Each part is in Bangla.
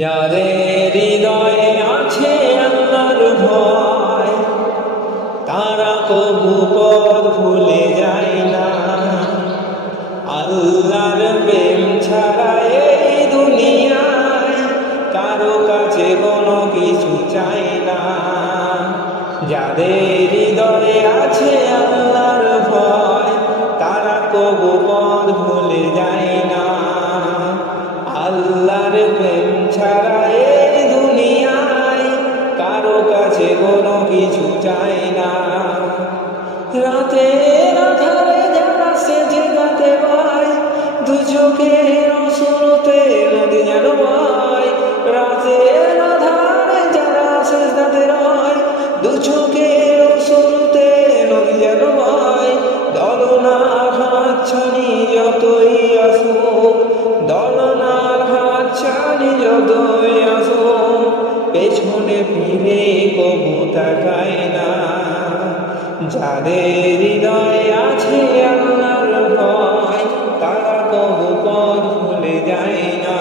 যাদের হৃদয়ে আছে আল্লাহর ভয়, তারা কবু পথ ভুলে যায় না। আল্লাহর প্রেম ছাড়া এই দুনিয়ায় কারো কাছে কোনো কিছু চাই না। যাদের হৃদয়ে আছে আল্লাহর ভয়, তারা কবু পথ ভুলে যায় না। আল্লাহর প্রেম ছাড়া এই দুনিয়ায় কারো কাছে কোনো কিছু চাই না। রাতের আধারে যারা সেজদাতে পায়, দু চোখের অশ্রুতে নদী যেন বয়। রাতের আধারে যারা সেজদাতে রয়, দু চোখের অশ্রুতে নদী যেন বয়। দলনার হাত ছানি যতই আসুক, দলনার হাত ছানি যতই আসুক, পেছনে ফিরে কবু তাকায় না। যাদের হৃদয়ে আছে আল্লাহর ভয়, তারা কবু পথ ভুলে যায় না।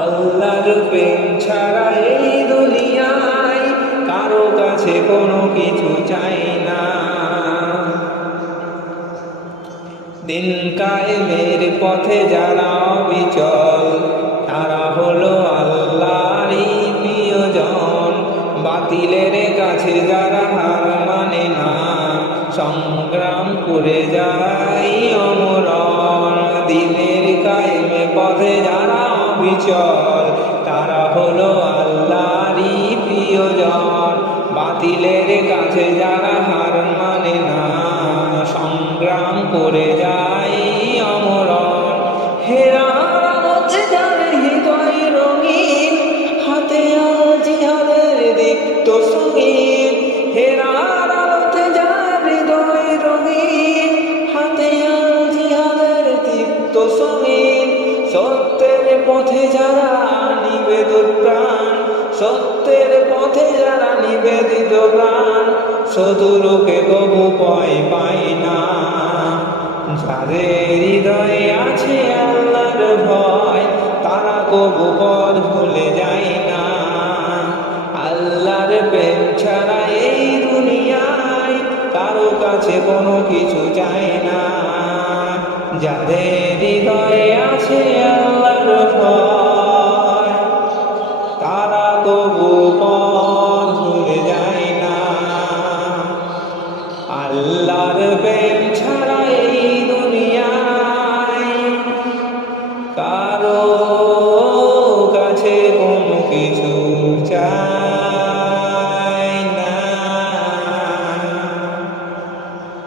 আল্লাহর প্রেম ছাড়া এই দুনিয়ায় কারো কাছে কোনো কিছু চাই না। দিন কায়েমের পথে যারা অবিচল, তারা হলো আল্লাহরই প্রিয়জন। বাতিলের কাছে যারা হার মানে না, সংগ্রাম করে যায় অমরণ। দিনের কায়েমে পথে যারা অবিচল, তারা হলো আল্লাহরই প্রিয়জন। বাতিলের কাছে যারা হার মানে না, সংগ্রাম করে যায় অমরণ। হেরার মধ্যে যার হৃদয় রঙিন, হাতে আল জিহাদের দীপ্ত সঙ্গীন। হেরার আলোতে যার হৃদয় রঙিন, হাতে আল জিহাদের দীপ্ত সঙ্গীন। সত্যের পথে যারা নিবেদিত প্রাণ, সত্যের পথে যারা নিবেদিত প্রাণ, শত্রুকে কবু ভয় পায় না। যাদের হৃদয়ে আছে আল্লাহর ভয়, তারা কবু পথ ভুলে যায় না। আল্লাহর প্রেম ছাড়া এই দুনিয়ায় কারো কাছে কোনো কিছু চায় না। যাদের হৃদয়ে